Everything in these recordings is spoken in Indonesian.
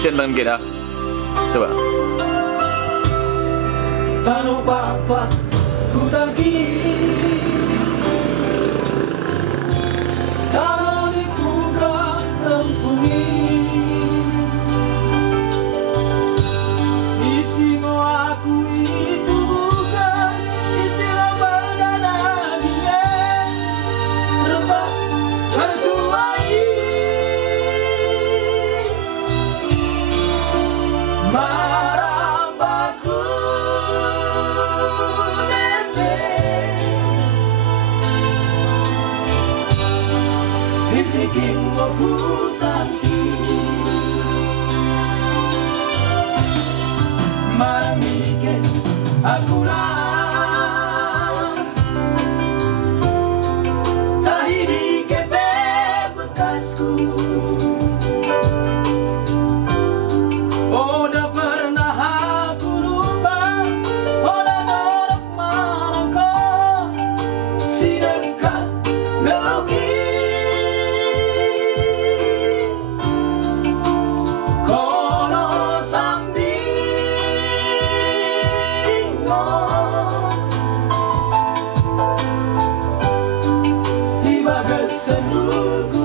Vincent dan kita. Coba. Tanpa apa ku tangkis, kalau dibuka tempungi, isi mau aku itu bukan isi lembar dana dingin, rembang tertuai marambaku nete, bisikin mau ku tangkis, maramikir aku lah tahiri kete bekasku. Oda pernah aku lupa, oda dorok marangko, si dekat ngeluki, kono sambingo, ibaga senuguki.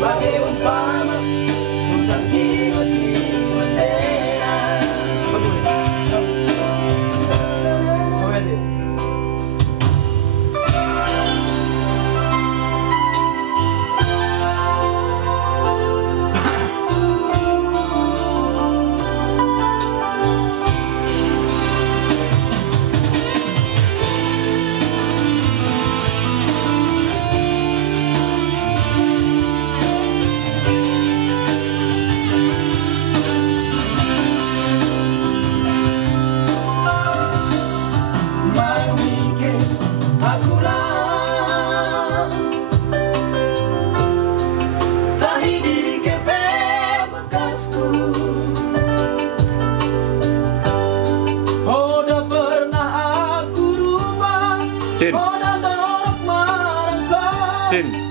Sebagai umpama untuk hidup si bendera. Cin.